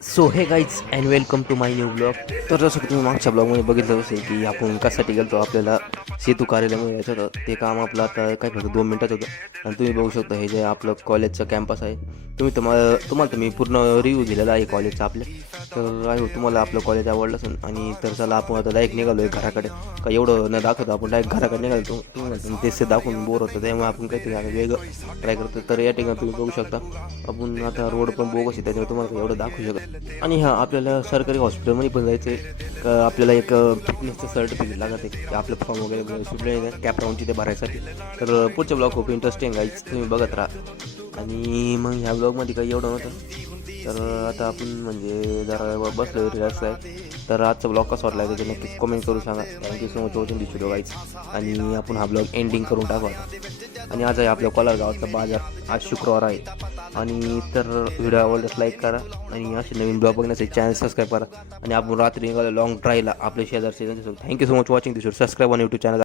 So hey guys and welcome to my new blog. तर जसं की तुम्ही मागच्या ब्लॉगमध्ये बघितलं असेल की आपण कशासाठी गेलो आपल्याला सेतू कार्यालयामध्ये यायचं होतं. ते काम आपलं आता काय फक्त 2 मिनटात होतं. आणि तुम्ही बघू शकता हे जे आपलं कॉलेजचं कॅम्पस आहे. तुम्हाला तर मी पूर्ण रिव्ह्यू दिलेला आहे कॉलेजचा आपल्या. तर आहे तुम्हाला आपलं कॉलेज आवडलं असेल आणि तर चला आपण आता डायरेक्ट निघालो आहे घराकडे. का एवढं न दाखवतो आपण डायरेक्ट घराकडे निघालो. तुम्ही म्हणतो तेच दाखवून बोर होतं, त्यामुळे आपण काहीतरी आता वेगळं ट्राय करतो. तर या ठिकाणी तुम्ही बघू शकता आपण आता रोड पण बोगस आहे, त्याच्यामुळे तुम्हाला काही एवढं दाखवू शकत. आणि हां, आपल्याला सरकारी हॉस्पिटलमध्ये पण जायचं आहे. आपल्याला एक फिटनेसचं सर्टिफिकेट लागत आहे की आपलं फॉर्म वगैरे सुटले कॅप राऊंडची ते भरायसाठी. तर पुढच्या ब्लॉग खूप इंटरेस्टिंग आहे, तुम्ही बघत राहा. आणि मग ह्या ब्लॉगमध्ये काही एवढं नव्हतं. तर आता आपण म्हणजे जरा बसलो रिलॅक्स आहे. तर आजचा ब्लॉग कसा वाटला ते नक्कीच कमेंट करून सांगा. थँक्यू सो मच वॉचिंग दिस व्हिडिओ गाईज. आणि आपण हा ब्लॉग एंडिंग करून टाकू आता. आणि आज आहे आपल्या कोलार गावाचा बाजार. आज शुक्रवार आहे. आणि तर व्हिडिओ आवडल्यास लाईक करा आणि असे नवीन ब्लॉग बघण्यासाठी चॅनल सबस्क्राईब करा. आणि आपण रात्री निघालो लॉंग ड्राईव्हला आपल्या शेजारचे. Thank you so much watching this video. Subscribe on YouTube channel.